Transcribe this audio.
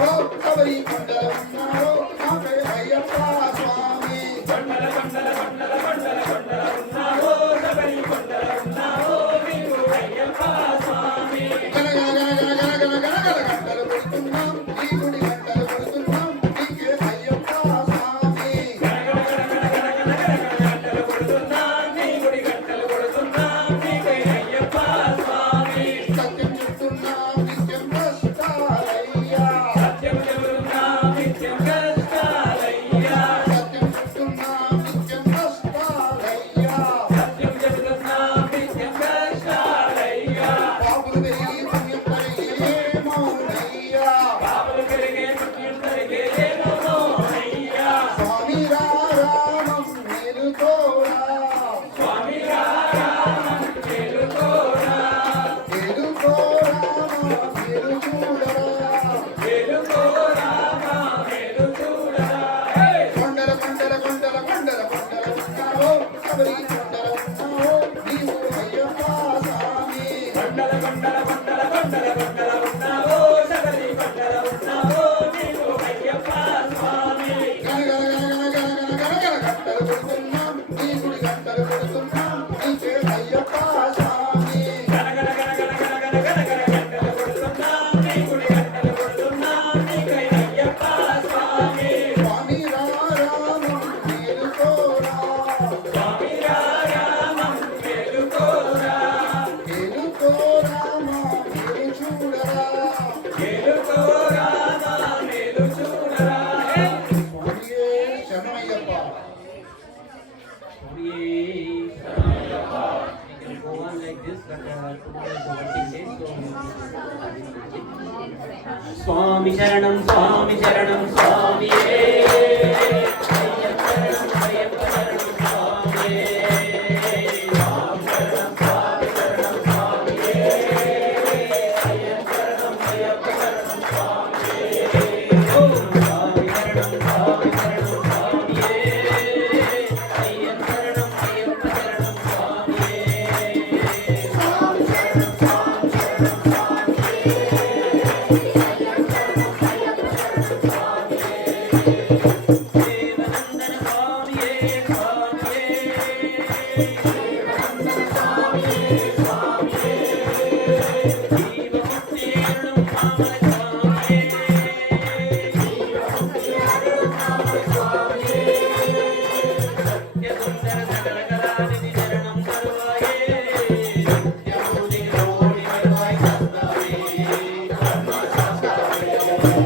ఉన్నావో శబరి కొండల ఉన్నావో మాకై అయ్యప్ప స్వామి కొండల కొండల కొండల కొండల కొండల ఉన్నావో శబరి కొండల ఉన్నావో నీకు అయ్యప్ప స్వామి గన గన గన గన గన గన గన గంటలు కొడుతున్నాం ఈ గుడి గంటలు కొడుతున్నాం నీకే అయ్యప్ప స్వామి గన గన గన గన గన గన గన గంటలు కొడుతున్నాం నీ గుడి గంటలు కొడుతున్నాం నీకే అయ్యప్ప స్వామి సత్యం చెప్తున్నాం నిత్యం కష్టాలయ్యా సత్యం చెప్తున్నాం నిత్యం కష్టాలయ్యా సత్యం చెప్తున్నాం నిత్యం కష్టాలయ్యా సత్యం చెప్తున్నాం నిత్యం కష్టాలయ్యా పాపులు పెరిగి పుణ్యం పెరిగే మౌనయ్యా పాపులు పెరిగే పుణ్యం పెరిగే మౌనయ్యా స్వామి రామం మేలుకోరా స్వామి రామం మేలుకోరా మేలుకోరా మేలు చూడరా మేలుకోరా మేలు చూడరా కొండల కొండల కొండల కొండల కొండల ఉన్నావో శబరి కొండల ఉన్నావో నీవు అయ్యప్ప స్వామి కొండల కొండల కొండల కొండల కొండల ఉన్నావో శబరి కొండల ఉన్నావో నీవు అయ్యప్ప స్వామి గన గన గన గన గన గన గన గంటలు కొడుతున్నాం నీ గుడి గంటలు కొడుతున్నాం నీకే అయ్యప్ప స్వామి గన గన గన గన గన గన గన గన గంటలు కొడుతున్నాం నీ గుడి గంటలు కొడుతున్నాం నీకే అయ్యప్ప స్వామి స్వామి రామం మేలుకోరా స్వామి రామం మేలుకోరా మేలుకోరా మేలు చూడరా మేలుకోరా మేలు చూడరా స్వామియే శరణమయ్యప్ప Go on like this, but tomorrow is the working day, so Swami Sharanam, Swami Sharanam, Swami